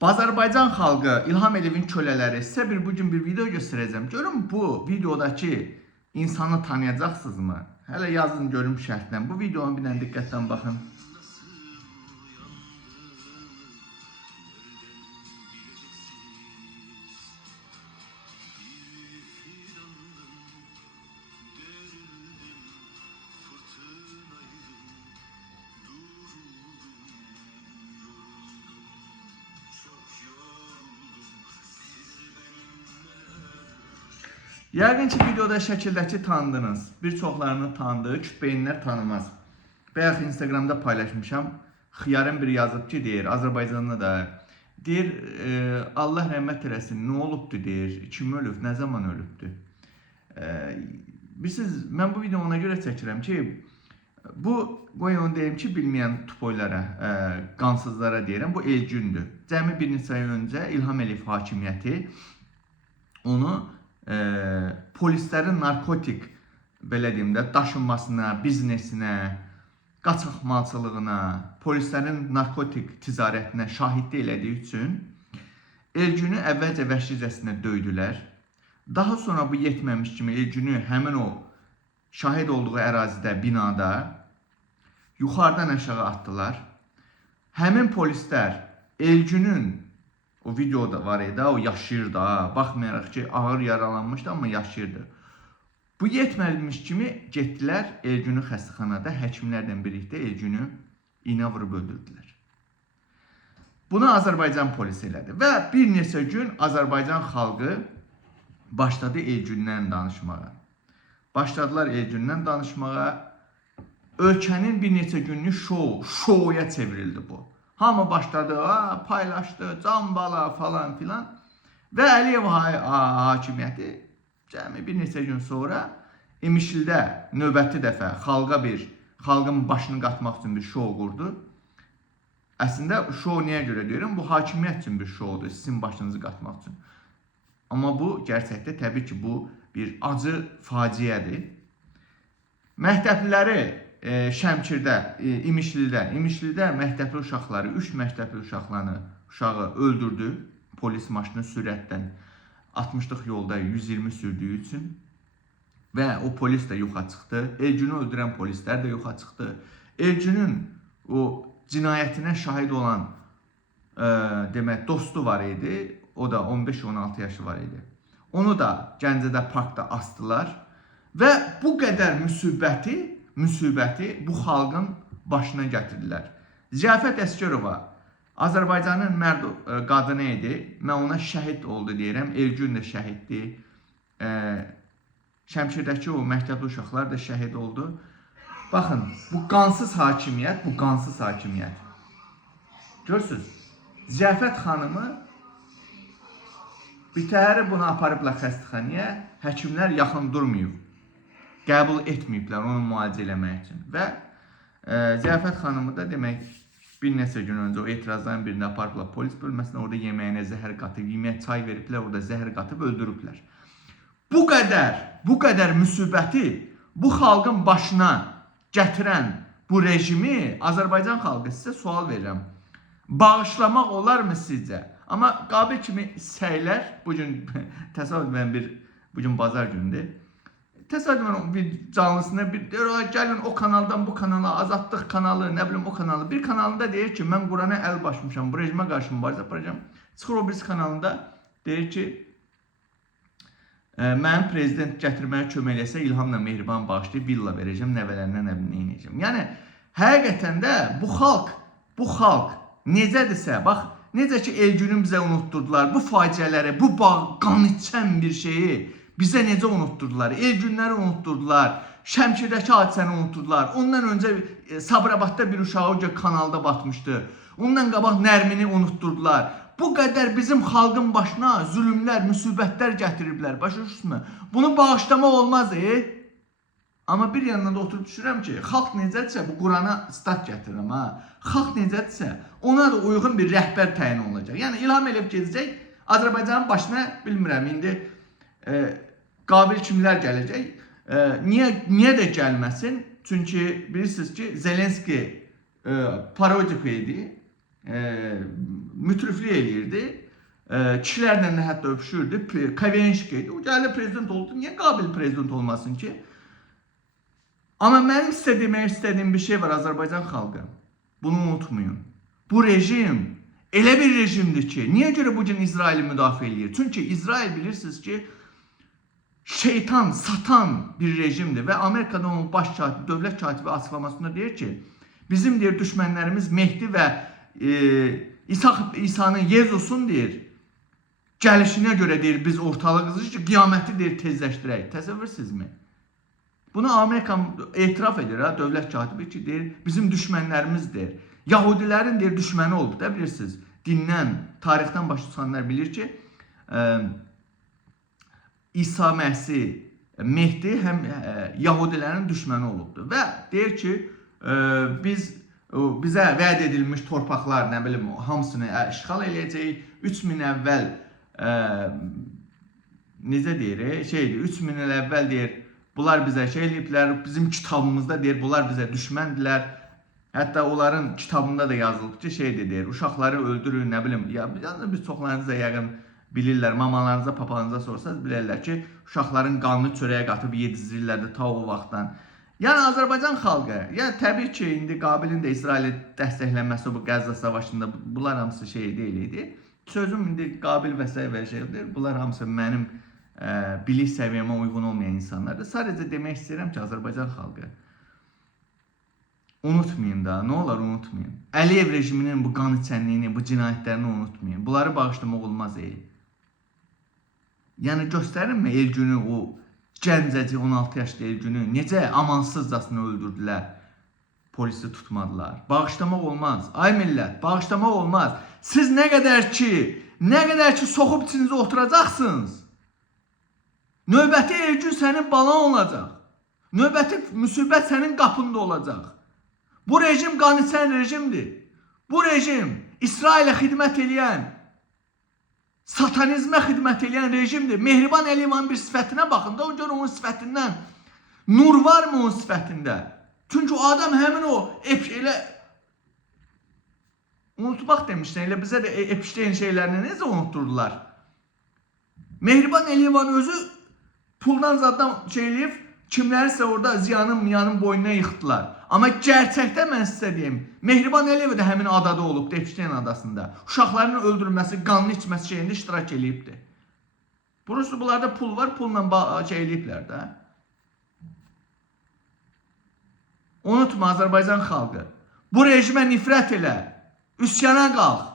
Azərbaycan xalqı, İlham Əliyevin kölələri sizə bugün bir video göstərəcəm. Görün bu videodakı insanı tanıyacaqsınızmı? Hələ yazın görün şərhdən. Bu videonu bir dənə diqqətlə baxın. Yəqin ki videoda şəkildəki tanıdınız. Bir çoxlarını tanıdığı kütbeyinlər tanımaz. Bayaq Instagramda paylaşmışam. Xiyarın bir yazıb ki deyir, Azərbaycanlı da deyir, Allah rəhmət eləsin, nə olubdu deyir, kim ölüb, nə zaman ölübdü. Bilirsiniz, mən bu videonu ona görə çəkirəm ki, bu qoyun deyim ki, bilməyən tupoylara, qansızlara deyirəm, bu Elgündür. Cəmi bir neçə ay öncə İlham Əliyev hakimiyyəti onu polislərin narkotik belə deyim də daşınmasına, biznesinə, qaçaqmalçılığına, polislərin narkotik ticarətinə şahidlik elədiyi üçün Elgünü əvvəlcə vəhşicəsinə döydülər. Daha sonra bu yetməmiş kimi Elgünü həmin o şahid olduğu ərazidə, binada yuxarıdan aşağı atdılar. Həmin polislər Elgünün o videoda var idi, o yaşayırdı ha. Baxmayaraq ki ağır yaralanmışdı, amma yaşayırdı. Bu yetməmiş kimi getdilər Elgünü xəstəxanada həkimlərlə birlikdə Elgünü iynə vurub öldürdülər. Bunu Azərbaycan polisi elədi və bir neçə gün Azərbaycan xalqı başladı Elgündən danışmağa. Başladılar Elgündən danışmağa. Ölkənin bir neçə günlük şouya çevrildi bu. Hamı başladı, paylaşdı, cambala falan filan. Və Əliyev hakimiyyəti cəmi bir neçə gün sonra İmişlidə növbəti dəfə xalqın başını qatmaq üçün bir şou qurdu. Əslində şou niyə görə deyirəm? Bu hakimiyyət üçün bir şoudur, sizin başınızı qatmaq üçün. Amma bu gerçəkdə təbii ki bu bir acı faciədir. Məktəbliləri Şəmkirdə, İmişlidə məktəbli uşaqları, 3 məktəbli uşağı öldürdü. Polis maşını sürətdən 60-lıq yolda 120 sürdüyü üçün. Və o polis də yoxa çıxdı. Elgünü öldürən polislər də yoxa çıxdı. Elgünün o cinayətinə şahid olan demək dostu var idi. O da 15-16 yaşı var idi. Onu da Gəncədə parkda asdılar. Və bu qədər müsibəti bu xalqın başına gətirdilər. Ziyafət Əsgərova Azərbaycanın mərd qadını idi. Mən ona şəhid oldu deyirəm. Elgün də şəhiddir. Şəmkirdəki o məktəbli uşaqlar da şəhid oldu. Baxın, bu qansız hakimiyyət, bu qansız hakimiyyət. Görürsünüz, Ziyafət xanımı bitəri bunu aparıblar xəstəxanaya. Həkimlər yaxın durmayıb. Qəbul etməyiblər onu müalicə eləmək üçün. Və Ziyafət xanımı da demək bir neçə gün öncə o etirazların birində aparıblar polis bölməsinə, orada yeməyinə zəhər qatıb, yeməyə çay veriblər, orada zəhər qatıb öldürüblər. Bu qədər müsibəti bu xalqın başına gətirən bu rejimi Azərbaycan xalqı sizə sual verirəm. Bağışlamaq olarmı sizcə? Amma qabil kimi səylər, bugün təsadüfən bugün bazar gündür. Təsadüfən bir canlısına gəlin o kanaldan bu kanala, Azadlıq kanalı, nə bilim o kanalı. Bir kanalında deyir ki, mən Qurana əl başmışam, bu rejimə qarşı mübarizə aparacağam. Çıxır o birisi kanalında deyir ki, mənim prezident gətirməyə kömək eləsə İlhamla Mehriban bağışlayıb villa verəcəm, nəvələrinə nə bilim neynəyəcəm. Yəni, həqiqətən də bu xalq necədirsə, bax, necə ki Elgünü bizə unutturdular, bu faciələri, bu qan içən bir şeyi bizə necə unutturdular, Elgünləri unutturdular, Şəmkirdəki hadisəni unutturdular. Ondan öncə Sabirabadda bir uşağı kanalda batmışdı. Ondan qabaq Nərmini unutturdular. Bu qədər bizim xalqın başına zülümlər, müsibətlər gətiriblər. Başa düşürsünüzmü? Bunu bağışlamaq olmaz. Amma bir yandan da oturub düşünürəm ki, xalq necədirsə, bu Qurana stat gətirirəm. Xalq necədirsə, ona da uyğun bir rəhbər təyin olacaq. Yəni İlham Əliyev gedəcək, Azərbaycanın başına bilmirəm, indi qabil kimlər gələcək. Niyə də gəlməsin? Çünki bilirsiniz ki, Zelenski parodik idi. mütriflik eləyirdi. Kişilərlə də hətta öpüşürdü. Kavenşik idi. O gəldi prezident oldu. Niyə qabil prezident olmasın ki? Amma mənim sizə demək istədiyim bir şey var Azərbaycan xalqı. Bunu unutmayın. Bu rejim elə bir rejimdir ki, niyə görə bu gün İsraili müdafiə eləyir? Çünki İsrail bilirsiniz ki, şeytan, satan bir rejimdir və Amerikada onun baş katibi, dövlət katibi açıqlamasında deyir ki, bizim deyir düşmənlərimiz Mehdi və İsa'nın, Yezusun deyir, gəlişinə görə deyir biz ortalığımızı ki, qiyaməti deyir tezləşdirək. Təsəvvürsünüzmü? Bunu Amerika etiraf edir ha, dövlət katibi ki, deyir bizim düşmənlərimizdir. Yahudilərin deyir düşməni olub da bilirsiniz. Dindən, tarixdən baş tutanlar bilir ki, İsa Məsih, Mehdi həm Yahudilərin düşməni olubdur. Və deyir ki, bizə vəd edilmiş torpaqlar, nə bilim, hamısını işğal eləyəcəyik. 3000 əvvəl, necə deyir, 3000 il əvvəl deyir, bunlar bizə eləyiblər, bizim kitabımızda deyir, bunlar bizə düşməndilər. Hətta onların kitabında da yazılıb ki, deyir, uşaqları öldürün, nə bilim, biz çoxlarınız da yəqin bilirlər, mamalarınıza, papanıza sorsanız bilərlər ki, uşaqların qanını çörəyə qatıb yedizdirirlərdi ta o vaxtdan. Yəni Azərbaycan xalqı, təbii ki, indi Qabilin də İsraili dəstəklənməsi bu Qəzza savaşında bunlar hamısı deyil idi. Sözüm indi Qabil və şeydir, bunlar hamısı mənim bilik səviyyəmə uyğun olmayan insanlardır. Sadəcə demək istəyirəm ki, Azərbaycan xalqı, unutmayın da, nə olar unutmayın. Əliyev rejiminin bu qan içənliyini, bu cinayətlərini unutmayın. Bunları bağışlamaq olmaz. Yəni göstərinmə Elgünü, o gəncəci 16 yaşlı Elgünü necə amansızcasına öldürdülər, polisi tutmadılar. Bağışlamaq olmaz. Ay millət, bağışlamaq olmaz. Siz nə qədər ki soxub içinizə oturacaqsınız, növbəti Elgün sənin balan olacaq. Növbəti müsibət sənin qapında olacaq. Bu rejim qan içən rejimdir. Bu rejim İsrailə xidmət eləyən, satanizmə xidmət eləyən rejimdir. Mehriban Əliyevanın bir sifətinə baxın da, o gör onun sifətindən nur varmı onun sifətində? Çünki o adam həmin o elə unutmaq demişlər, elə bizə də Epstein şeylərini necə unutturdular? Mehriban Əliyevan özü puldan zaddan eləyib, kimlərisə orada ziyanın boynuna yıxdılar. Amma gerçəkdə mən sizə deyim, Mehriban Əliyev də həmin adada olub, Epstein adasında. Uşaqlarının öldürülməsi, qanlı içməsi şeyində iştirak eləyibdir. Burası bunlarda pul var, pulla eləyiblər də. Unutma Azərbaycan xalqı, bu rejimə nifrət elə, üsyana qalx.